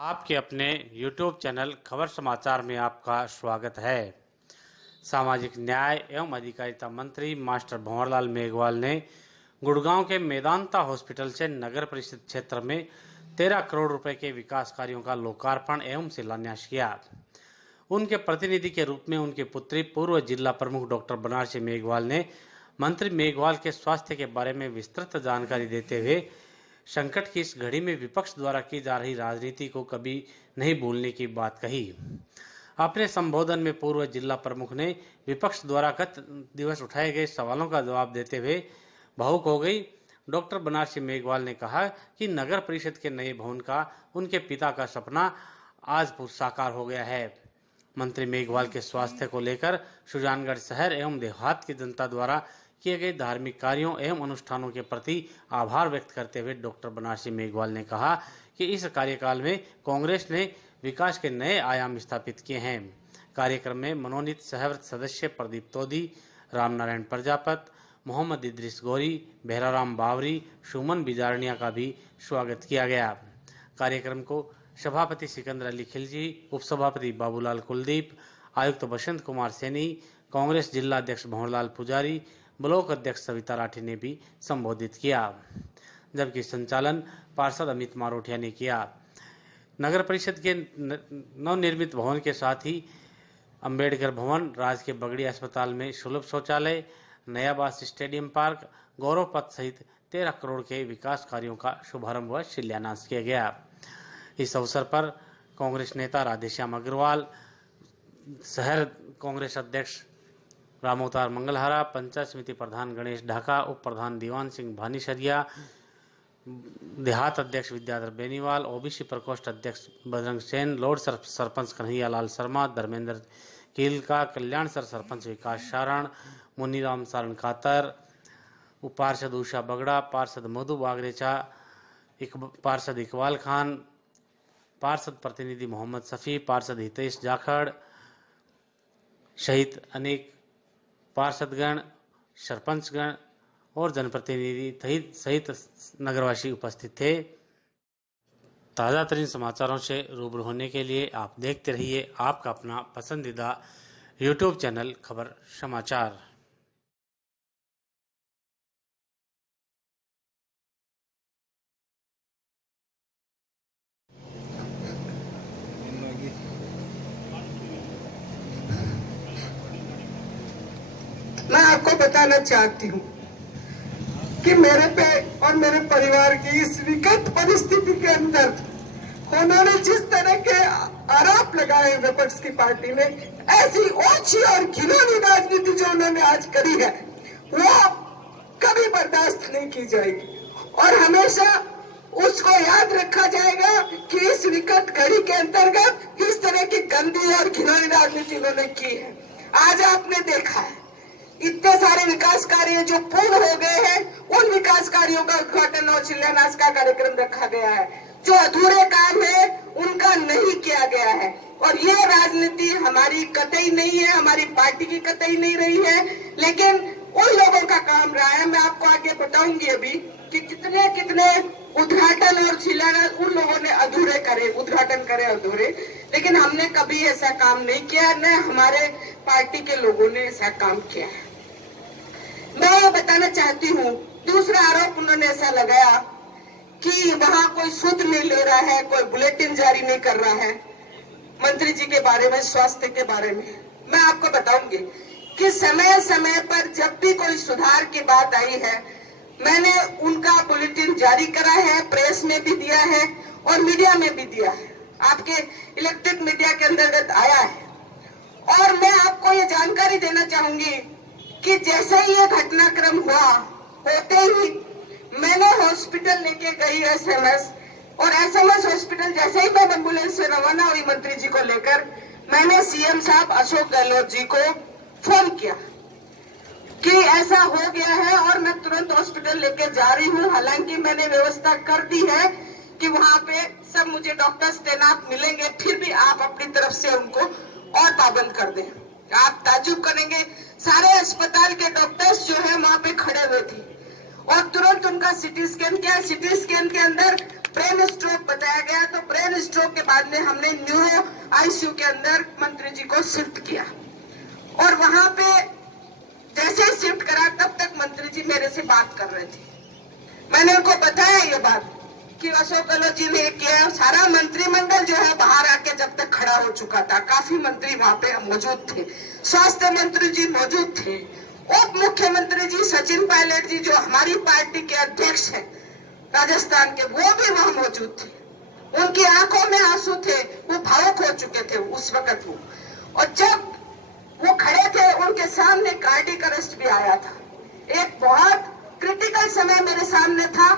आपके अपने YouTube channel खबर समाचार में आपका स्वागत है। सामाजिक न्याय एवं अधिकारिता मंत्री मास्टर भंवरलाल मेघवाल ने गुड़गांव के मेदांता हॉस्पिटल से नगर परिषद क्षेत्र में 13 करोड़ रुपए के विकास कार्यों का लोकार्पण एवं शिलान्यास किया। उनके प्रतिनिधि के रूप में उनकी पुत्री पूर्व जिला प्रमुख डॉक्टर बनारसी मेघवाल ने मंत्री मेघवाल के स्वास्थ्य के बारे में विस्तृत जानकारी देते हुए संकट की इस घड़ी में विपक्ष द्वारा की जा रही राजनीति को कभी नहीं भूलने की बात कही। अपने संबोधन में पूर्व जिला प्रमुख ने विपक्ष द्वारा गत दिवस उठाए गए सवालों का जवाब देते हुए भावुक हो गई। डॉक्टर बनारसी मेघवाल ने कहा कि नगर परिषद के नए भवन का उनके पिता का सपना आज साकार हो गया है। मंत्री मेघवाल के स्वास्थ्य को लेकर सुजानगढ़ शहर एवं देहात की जनता द्वारा किए गए धार्मिक कार्यों एवं अनुष्ठानों के प्रति आभार व्यक्त करते हुए डॉक्टर बनारसी मेघवाल ने कहा कि इस कार्यकाल में कांग्रेस ने विकास के नए आयाम स्थापित किए हैं। कार्यक्रम में मनोनीत शहर सदस्य प्रदीप तोदी, रामनारायण प्रजापत, मोहम्मद इद्रिस गौरी, बहराराम बावरी, सुमन बिजारनिया का भी स्वागत किया गया। कार्यक्रम को सभापति सिकंदर अली खिलजी, उपसभापति बाबूलाल कुलदीप, आयुक्त बसंत कुमार सैनी, कांग्रेस जिला अध्यक्ष भंवरलाल पुजारी, ब्लॉक अध्यक्ष सविता राठी ने भी संबोधित किया, जबकि संचालन पार्षद अमित मारोठिया ने किया। नगर परिषद के नवनिर्मित भवन के साथ ही अंबेडकर भवन, राजकीय बगड़ी अस्पताल में सुलभ शौचालय, नया बास स्टेडियम पार्क, गौरव पथ सहित 13 करोड़ के विकास कार्यों का शुभारंभ व शिलान्यास किया गया। इस अवसर पर कांग्रेस नेता राधेश्याम अग्रवाल, शहर कांग्रेस अध्यक्ष रामोतार मंगलहारा, पंचायत समिति प्रधान गणेश ढाका, उप प्रधान दीवान सिंह भानीसरिया, देहात अध्यक्ष विद्याधर बेनीवाल, ओबीसी प्रकोष्ठ अध्यक्ष बजरंग सेन, लोड सरपंच कन्हैया लाल शर्मा, धर्मेंद्र कीलका, कल्याण सरपंच विकास सारण, मुनीराम सारण कातर, पार्षद उषा बगड़ा, पार्षद मधु बागरेचा, पार्षद इकबाल खान, पार्षद प्रतिनिधि मोहम्मद शफी, पार्षद हितेश जाखड़ सहित अनेक पार्षदगण, सरपंचगण और जनप्रतिनिधि सहित नगरवासी उपस्थित थे। ताज़ा तरीन समाचारों से रूबरू होने के लिए आप देखते रहिए आपका अपना पसंदीदा YouTube चैनल खबर समाचार। मैं आपको बताना चाहती हूँ कि मेरे पे और मेरे परिवार की इस विकट परिस्थिति के अंदर उन्होंने जिस तरह के आरोप लगाए विपक्ष की पार्टी ने, ऐसी ओछी और घिनौनी राजनीति जो उन्होंने आज करी है, वो कभी बर्दाश्त नहीं की जाएगी और हमेशा उसको याद रखा जाएगा कि इस विकट घड़ी के अंतर्गत इस तरह की गंदी और घिनौनी राजनीति उन्होंने की है। आज आपने देखा है इतने सारे विकास कार्य जो पूर्ण हो गए हैं, उन विकास कार्यों का उद्घाटन और शिलान्यास का कार्यक्रम रखा गया है। जो अधूरे काम है उनका नहीं किया गया है और ये राजनीति हमारी कतई नहीं है, हमारी पार्टी की कतई नहीं रही है, लेकिन उन लोगों का काम रहा है। मैं आपको आगे बताऊंगी अभी कि कितने कितने उद्घाटन और शिलान्यास उन लोगों ने अधूरे करे, उद्घाटन करे अधूरे, लेकिन हमने कभी ऐसा काम नहीं किया, न हमारे पार्टी के लोगों ने ऐसा काम किया है। मैं ये बताना चाहती हूँ, दूसरा आरोप उन्होंने ऐसा लगाया कि वहाँ कोई सूत्र नहीं ले रहा है, कोई बुलेटिन जारी नहीं कर रहा है मंत्री जी के बारे में, स्वास्थ्य के बारे में। मैं आपको बताऊंगी कि समय समय पर जब भी कोई सुधार की बात आई है, मैंने उनका बुलेटिन जारी करा है, प्रेस में भी दिया है और मीडिया में भी दिया है, आपके इलेक्ट्रिक मीडिया के अंतर्गत आया है। और मैं आपको ये जानकारी देना चाहूंगी कि जैसे ही ये घटनाक्रम हुआ, होते ही मैंने हॉस्पिटल लेके गई एसएमएस, और एसएमएस हॉस्पिटल जैसे ही मैं एम्बुलेंस से रवाना हुई मंत्री जी को लेकर, मैंने सीएम साहब अशोक गहलोत जी को फोन किया कि ऐसा हो गया है और मैं तुरंत हॉस्पिटल लेके जा रही हूँ। हालांकि मैंने व्यवस्था कर दी है कि वहाँ पे सब मुझे डॉक्टर्स तैनात मिलेंगे, फिर भी आप अपनी तरफ से उनको और पाबंद कर दें। आप ताजुब करेंगे, सारे अस्पताल के डॉक्टर्स जो है वहाँ पे खड़े हुए थे और तुरंत उनका सिटी स्कैन किया। सिटी स्कैन के अंदर ब्रेन स्ट्रोक बताया गया, तो ब्रेन स्ट्रोक के बाद में हमने न्यूरो आईसीयू के अंदर मंत्री जी को शिफ्ट किया। और वहां पे जैसे ही शिफ्ट करा तब तक मंत्री जी मेरे से बात कर रहे थे। मैंने उनको बताया ये बात कि अशोक गहलोत जी ने किया। सारा मंत्रिमंडल जो है बाहर आके जब तक खड़ा हो चुका था, काफी मंत्री वहां पे मौजूद थे, स्वास्थ्य मंत्री जी मौजूद थे, उप मुख्यमंत्री जी सचिन पायलट जी जो हमारी पार्टी के अध्यक्ष हैं राजस्थान के, वो भी वहां मौजूद थे। उनकी आंखों में आंसू थे, वो भावुक हो चुके थे उस वक्त वो। और जब वो खड़े थे उनके सामने कार्डियक अरेस्ट भी आया था, एक बहुत क्रिटिकल समय मेरे सामने था,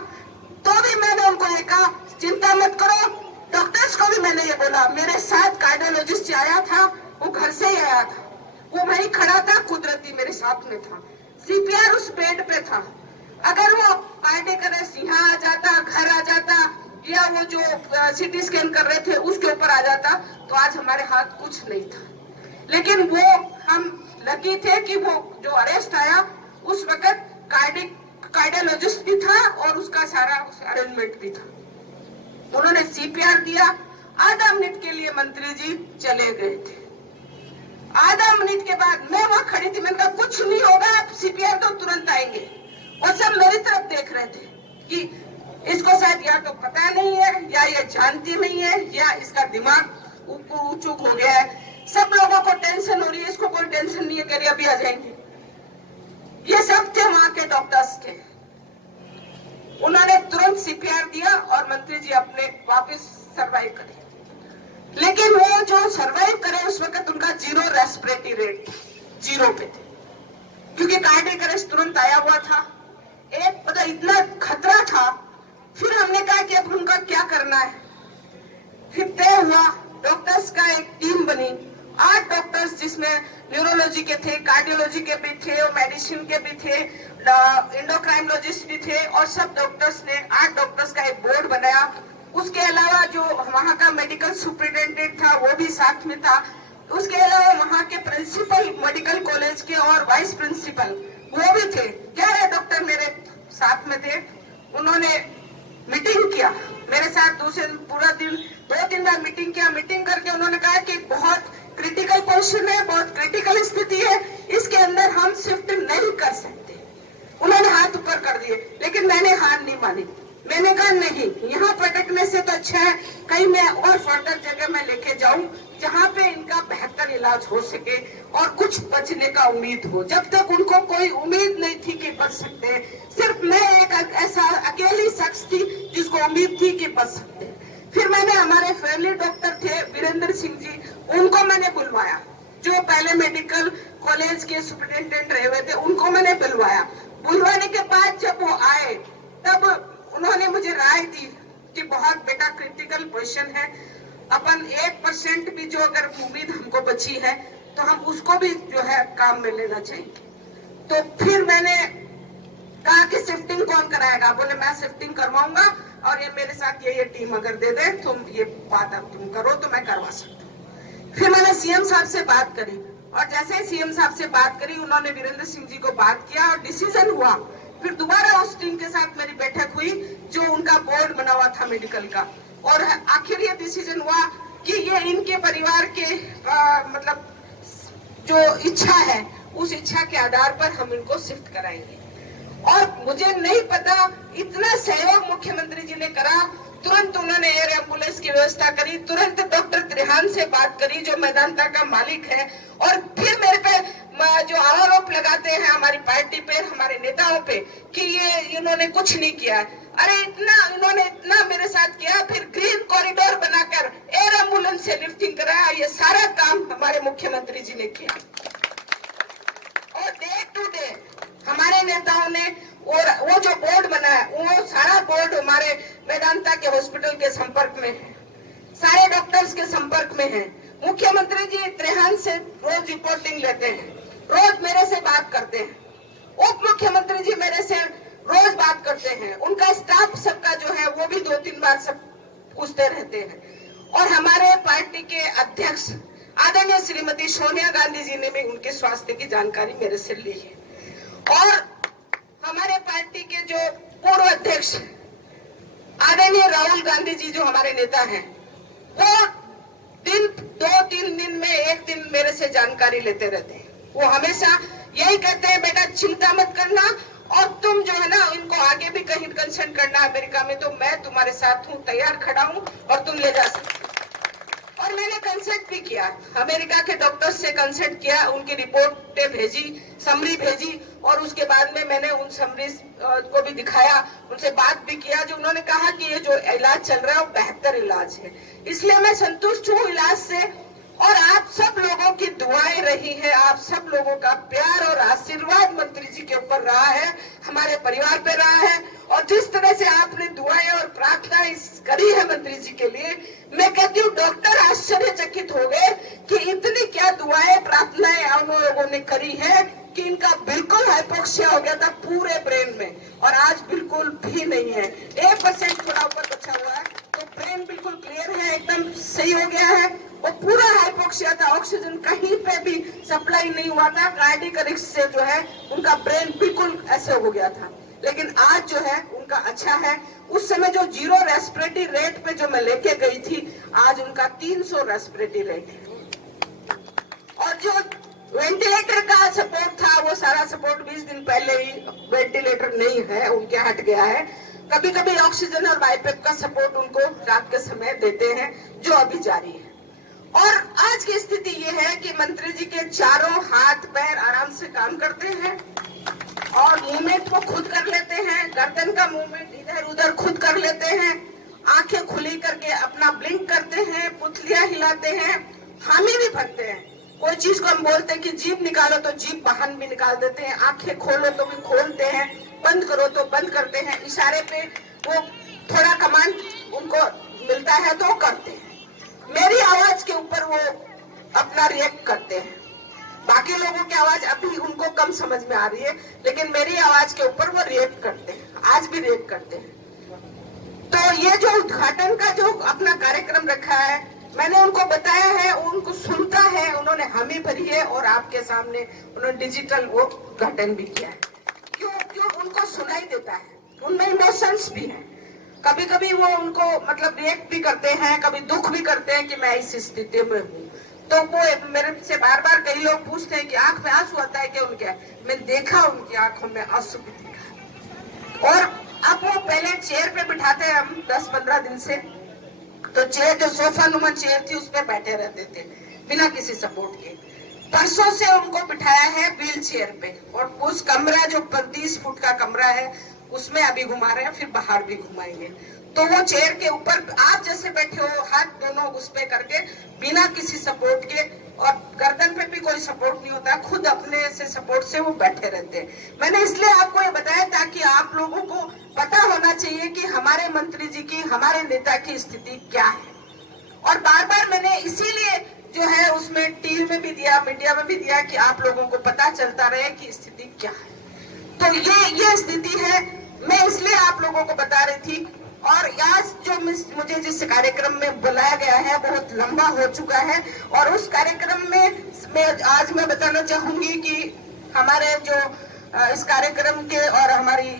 तो भी मैंने उनको ये कहा चिंता मत करो। डॉक्टर्स को भी मैंने ये बोला, मेरे साथ कार्डियोलॉजिस्ट आया था, वो घर से ही आया था, वो वहीं खड़ा था, कुदरती मेरे साथ में था, सीपीआर उस बेड पे था। अगर वो कार्डियक अरेस्ट यहाँ आ जाता, घर आ जाता, या वो जो सीटी स्कैन कर रहे थे उसके ऊपर आ जाता, तो आज हमारे हाथ कुछ नहीं था। लेकिन वो हम लकी थे कि वो जो अरेस्ट आया उस वक्त कार्डियोलॉजिस्ट भी था और उसका सारा अरेंजमेंट भी था। उन्होंने सीपीआर दिया, आधा मिनट के लिए मंत्री जी चले गए थे। आधा मिनट के बाद मैं वहां खड़ी थी, मैंने कहा कुछ नहीं होगा, आप सीपीआर तो तुरंत आएंगे। और सब मेरी तरफ देख रहे थे कि इसको शायद या तो पता नहीं है, या ये जानती नहीं है, या इसका दिमाग ऊचूक हो गया है। सब लोगों को टेंशन हो रही है, इसको कोई टेंशन नहीं है, कह रही अभी आ जाएंगे। ये सब थे वहां के डॉक्टर्स के। उन्होंने तुरंत सीपीआर दिया और मंत्री जी अपने वापस सर्वाइव करे। लेकिन वो जो सर्वाइव करे उस वक्त उनका 0 रेस्पिरेटरी रेट, 0 पे थे, क्योंकि कार्डियक अरेस्ट तुरंत आया हुआ था। एक मतलब इतना खतरा था। फिर हमने कहा कि अब उनका क्या करना है। फिर तय हुआ, डॉक्टर्स का एक टीम बनी, 8 डॉक्टर्स जिसमें न्यूरोलॉजी के थे, कार्डियोलॉजी के भी थे, और मेडिसिन के भी थे, एंडोक्राइनोलॉजिस्ट भी थे, और सब डॉक्टर्स ने 8 डॉक्टर्स का एक बोर्ड बनाया। उसके अलावा जो वहाँ का मेडिकल सुपरिटेंडेंट था वो भी साथ में था। उसके अलावा वहाँ के प्रिंसिपल मेडिकल कॉलेज के और वाइस प्रिंसिपल वो भी थे। 11 डॉक्टर मेरे साथ में थे। उन्होंने मीटिंग किया मेरे साथ, पूरा दिन 2-3 बार मीटिंग किया। मीटिंग करके उन्होंने कहा कि बहुत क्रिटिकल पोजीशन है, बहुत क्रिटिकल स्थिति है, इसके अंदर हम शिफ्ट नहीं कर सकते। उन्होंने हाथ ऊपर कर दिए, लेकिन मैंने हार नहीं मानी। मैंने कहा नहीं, यहाँ पटकने से तो अच्छा है कहीं मैं और फर्दर जगह में लेके जाऊं जहाँ पे इनका बेहतर इलाज हो सके और कुछ बचने का उम्मीद हो। जब तक उनको कोई उम्मीद नहीं थी कि बच सकते हैं, सिर्फ मैं एक ऐसा अकेली शख्स थी जिसको उम्मीद थी कि बच सकते हैं। फिर मैंने हमारे फैमिली डॉक्टर थे वीरेंद्र सिंह जी, उनको मैंने बुलवाया, जो पहले मेडिकल कॉलेज के सुपरिटेंडेंट रहे हुए थे, उनको मैंने बुलवाया। बुलवाने के बाद जब वो आए तब उन्होंने मुझे राय दी कि बहुत बेटा क्रिटिकल पोजीशन है, अपन 1% भी जो अगर उम्मीद हमको बची है तो हम उसको भी जो है काम में लेना चाहिए। तो फिर मैंने कहा कि शिफ्टिंग कौन कराएगा। बोले मैं शिफ्टिंग करवाऊंगा और ये मेरे साथ ये टीम अगर दे दे तुम ये बात अब तुम करो तो मैं करवा सकता हूँ। फिर मैंने सीएम साहब से बात करी और जैसे ही सीएम साहब से बात करी उन्होंने वीरेंद्र सिंह जी को बात किया और डिसीजन हुआ। फिर दोबारा उस टीम के साथ मेरी बैठक हुई जो उनका बोर्ड बना हुआ था मेडिकल का, और आखिर ये डिसीजन हुआ कि ये इनके परिवार के मतलब जो इच्छा है उस इच्छा के आधार पर हम इनको शिफ्ट कराएंगे। और मुझे नहीं पता इतना सहयोग मुख्यमंत्री जी ने करा। तुरंत उन्होंने एयर एम्बुलेंस की व्यवस्था करी, तुरंत डॉक्टर त्रिहान से बात करी जो मैदानता का मालिक है, और फिर मेरे पे जो आरोप लगाते हैं हमारी पार्टी पे, हमारे नेताओं पे कि ये इन्होंने कुछ नहीं किया। अरे इन्होंने इतना मेरे साथ किया। फिर ग्रीन कॉरिडोर बनाकर एयर एम्बुलेंस से लिफ्टिंग कराया। ये सारा काम हमारे मुख्यमंत्री जी ने किया और डे टू डे हमारे नेताओं ने, और वो जो बोर्ड बना है वो सारा बोर्ड हमारे वेदांता के हॉस्पिटल के संपर्क में है, सारे डॉक्टर्स के संपर्क में है। मुख्यमंत्री जी त्रिहान से रोज रिपोर्टिंग लेते हैं, रोज मेरे से बात करते हैं, उप मुख्यमंत्री जी मेरे से रोज बात करते हैं, उनका स्टाफ सबका जो है वो भी 2-3 बार सब पूछते रहते हैं। और हमारे पार्टी के अध्यक्ष आदरणीय श्रीमती सोनिया गांधी जी ने भी उनके स्वास्थ्य की जानकारी मेरे से ली है। और हमारे पार्टी के जो पूर्व अध्यक्ष आदरणीय राहुल गांधी जी जो हमारे नेता हैं, वो 2-3 दिन में एक दिन मेरे से जानकारी लेते रहते हैं। वो हमेशा यही कहते हैं, बेटा चिंता मत करना, और तुम जो है ना इनको आगे भी कहीं कंसल्ट करना अमेरिका में, तो मैं तुम्हारे साथ हूँ, तैयार खड़ा हूँ और तुम ले जा सकते। और मैंने कंसल्ट भी किया, अमेरिका के डॉक्टर्स से कंसल्ट किया, उनकी रिपोर्टें भेजी, समरी भेजी, और उसके बाद में मैंने उन समरी को भी दिखाया, उनसे बात भी किया, जो उन्होंने कहा कि ये जो इलाज चल रहा है वो बेहतर इलाज है। इसलिए मैं संतुष्ट हूँ इलाज से, और आप सब लोगों की दुआएं रही है, आप सब लोगों का प्यार और आशीर्वाद मंत्री जी के ऊपर रहा है, हमारे परिवार पे रहा है, और जिस तरह से आपने दुआएं और प्रार्थनाएं करी है मंत्री जी के लिए, मैं कहती हूँ डॉक्टर आश्चर्यचकित हो गए कि इतनी क्या दुआएं प्रार्थनाएं हम लोगों ने करी है कि इनका बिल्कुल हाइपोक्सिया हो गया था पूरे ब्रेन में, और आज बिल्कुल भी नहीं है, 1% थोड़ा ऊपर बचा हुआ है, तो ब्रेन बिल्कुल क्लियर है, एकदम सही हो गया है। वो पूरा हाइपोक्सिया था, ऑक्सीजन कहीं पे भी सप्लाई नहीं हुआ था, कार्डियक अरेस्ट से जो है उनका ब्रेन बिल्कुल ऐसे हो गया था, लेकिन आज जो है उनका अच्छा है। उस समय जो 0 रेस्पिरेटरी रेट पे जो मैं लेके गई थी, आज उनका 300 रेस्पिरेटरी रेट है। और जो वेंटिलेटर का सपोर्ट था, वो सारा सपोर्ट 20 दिन पहले ही वेंटिलेटर नहीं है, उनके हट गया है। कभी कभी ऑक्सीजन और बाईपेप का सपोर्ट उनको रात के समय देते हैं, जो अभी जारी है। और आज की स्थिति ये है कि मंत्री जी के चारों हाथ पैर आराम से काम करते हैं, और मूवमेंट को खुद कर लेते हैं, गर्दन का मूवमेंट इधर उधर खुद कर लेते हैं, आंखें खुली करके अपना ब्लिंक करते हैं, पुतलियां हिलाते हैं, हामी भी भरते हैं। कोई चीज को हम बोलते हैं कि जीभ निकालो तो जीभ बाहर भी निकाल देते हैं, आंखें खोलो तो भी खोलते हैं, बंद करो तो बंद करते हैं, इशारे पे वो थोड़ा कमांड उनको मिलता है तो करते हैं। मेरी आवाज के ऊपर वो अपना रिएक्ट करते हैं। बाकी लोगों की आवाज अभी उनको कम समझ में आ रही है, लेकिन मेरी आवाज के ऊपर वो रिएक्ट करते हैं, आज भी रिएक्ट करते हैं। तो ये जो उद्घाटन का जो अपना कार्यक्रम रखा है, मैंने उनको बताया है, उनको सुनता है, उन्होंने हामी भरी है, और आपके सामने उन्होंने डिजिटल वो उद्घाटन भी किया है। क्यों उनको सुनाई देता है, उनमें इमोशंस भी है, कभी कभी वो उनको मतलब रिएक्ट भी करते हैं, कभी दुख भी करते हैं कि मैं इस स्थिति में हूँ। तो वो मेरे से बार बार कई लोग पूछते हैं कि आंख में आंसू आता है क्या उनके, मैं देखा उनकी आंखों में आंसू भी दिखा। और अब वो पहले चेयर पे बिठाते हैं हम 10-15 दिन से, तो चेयर जो सोफा नुमा चेयर थी उसपे बैठे रहते थे बिना किसी सपोर्ट के। परसों से उनको बिठाया है व्हील चेयर पे, और उस कमरा जो 30 फुट का कमरा है उसमें अभी घुमा रहे हैं, फिर बाहर भी घुमाएंगे। तो वो चेयर के ऊपर आप जैसे बैठे हो, हाथ दोनों उस पे करके बिना किसी सपोर्ट के, और गर्दन पे भी कोई सपोर्ट नहीं होता, खुद अपने से सपोर्ट से वो बैठे रहते हैं। मैंने इसलिए आपको ये बताया ताकि आप लोगों को पता होना चाहिए कि हमारे मंत्री जी की, हमारे नेता की स्थिति क्या है। और बार बार मैंने इसीलिए जो है उसमें टीवी में भी दिया, मीडिया में भी दिया, कि आप लोगों को पता चलता रहे कि स्थिति क्या है। तो ये स्थिति है, मैं इसलिए आप लोगों को बता रही थी। और आज जो मुझे जिस कार्यक्रम में बुलाया गया है बहुत लंबा हो चुका है, और उस कार्यक्रम में आज मैं बताना चाहूंगी कि हमारे जो इस कार्यक्रम के और हमारी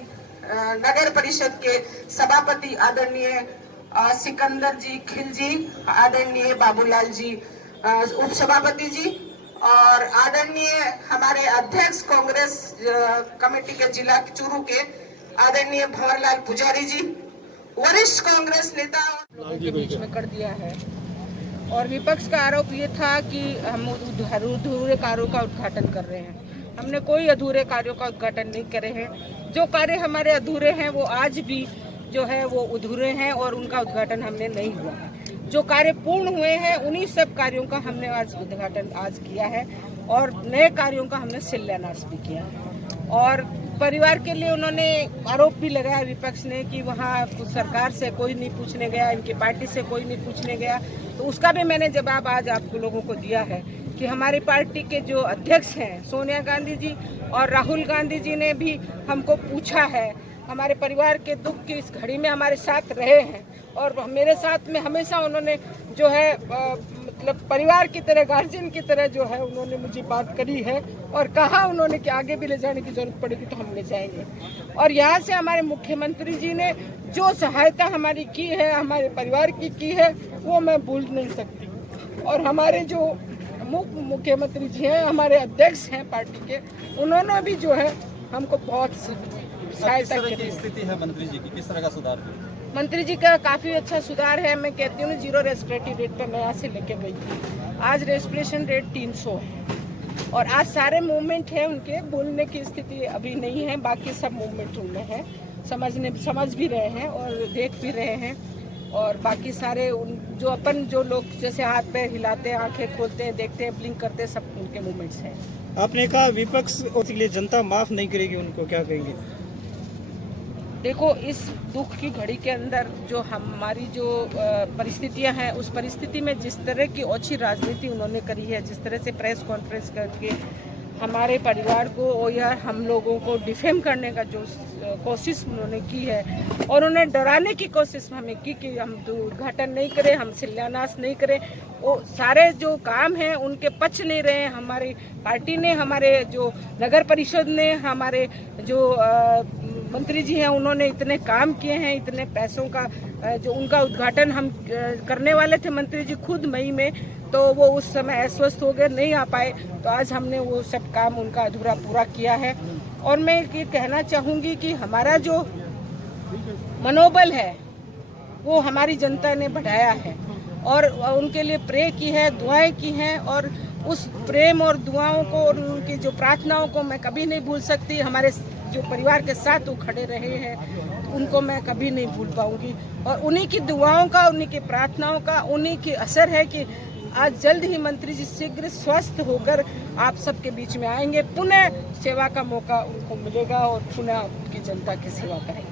नगर परिषद के सभापति आदरणीय सिकंदर जी खिलजी, आदरणीय बाबूलाल जी उप सभापति जी, और आदरणीय हमारे अध्यक्ष कांग्रेस कमेटी के जिला चूरू के आदरणीय भंवरलाल पुजारी जी, वरिष्ठ कांग्रेस नेता लोगों के बीच में कर दिया है। और विपक्ष का आरोप ये था कि हम अधूरे कार्यों का उद्घाटन कर रहे हैं। हमने कोई अधूरे कार्यों का उद्घाटन नहीं करे हैं। जो कार्य हमारे अधूरे हैं वो आज भी जो है वो अधूरे हैं, और उनका उद्घाटन हमने नहीं हुआ है। जो कार्य पूर्ण हुए हैं उन्हीं सब कार्यों का हमने आज उद्घाटन आज किया है, और नए कार्यों का हमने शिलान्यास भी किया है। और परिवार के लिए उन्होंने आरोप भी लगाया विपक्ष ने कि वहाँ सरकार से कोई नहीं पूछने गया, इनकी पार्टी से कोई नहीं पूछने गया। तो उसका भी मैंने जवाब आज आपको लोगों को दिया है कि हमारी पार्टी के जो अध्यक्ष हैं सोनिया गांधी जी और राहुल गांधी जी ने भी हमको पूछा है, हमारे परिवार के दुख की इस घड़ी में हमारे साथ रहे हैं, और मेरे साथ में हमेशा उन्होंने जो है मतलब परिवार की तरह, गार्जियन की तरह जो है उन्होंने मुझे बात करी है, और कहा उन्होंने कि आगे भी ले जाने की जरूरत पड़ेगी तो हम ले जाएंगे। और यहाँ से हमारे मुख्यमंत्री जी ने जो सहायता हमारी की है, हमारे परिवार की है, वो मैं भूल नहीं सकती। और हमारे जो मुख्यमंत्री जी हैं, हमारे अध्यक्ष हैं पार्टी के, उन्होंने भी जो है हमको बहुत सहायता की। स्थिति है मंत्री जी की, किस तरह का सुधार है? मंत्री जी का काफ़ी अच्छा सुधार है। मैं कहती हूँ 0 रेस्पिरेटरी रेट पर मैं यहाँ से लेके गई थी, आज रेस्पिरेशन रेट 300 है। और आज सारे मूवमेंट है उनके, बोलने की स्थिति अभी नहीं है, बाकी सब मूवमेंट उनमें है, समझ भी रहे हैं और देख भी रहे हैं। और बाकी सारे जो लोग जैसे हाथ पैर हिलाते हैं, आंखें खोलते हैं, देखते हैं, ब्लिंक करते हैं, सब उनके मूवमेंट्स हैं। आपने कहा विपक्ष और लिए जनता माफ नहीं करेगी, उनको क्या कहेंगे? देखो, इस दुख की घड़ी के अंदर जो हमारी जो परिस्थितियां हैं, उस परिस्थिति में जिस तरह की ओछी राजनीति उन्होंने करी है, जिस तरह से प्रेस कॉन्फ्रेंस करके हमारे परिवार को या हम लोगों को डिफेम करने का जो कोशिश उन्होंने की है, और उन्हें डराने की कोशिश हमें की कि हम उद्घाटन नहीं करें, हम शिलान्यास नहीं करें, वो सारे जो काम हैं उनके पच नहीं रहे हैं। हमारी पार्टी ने, हमारे जो नगर परिषद ने, हमारे जो मंत्री जी हैं, उन्होंने इतने काम किए हैं, इतने पैसों का जो उनका उद्घाटन हम करने वाले थे, मंत्री जी खुद मई में, तो वो उस समय अस्वस्थ हो गए, नहीं आ पाए। तो आज हमने वो सब काम उनका अधूरा पूरा किया है। और मैं ये कहना चाहूँगी कि हमारा जो मनोबल है वो हमारी जनता ने बढ़ाया है और उनके लिए प्रे की है, दुआएं की हैं, और उस प्रेम और दुआओं को और उनकी जो प्रार्थनाओं को मैं कभी नहीं भूल सकती। हमारे जो परिवार के साथ वो खड़े रहे हैं, उनको मैं कभी नहीं भूल पाऊंगी। और उन्हीं की दुआओं का, उन्हीं की प्रार्थनाओं का, उन्हीं की असर है कि आज जल्द ही मंत्री जी शीघ्र स्वस्थ होकर आप सबके बीच में आएंगे, पुनः सेवा का मौका उनको मिलेगा और पुनः उनकी जनता की सेवा करेंगे।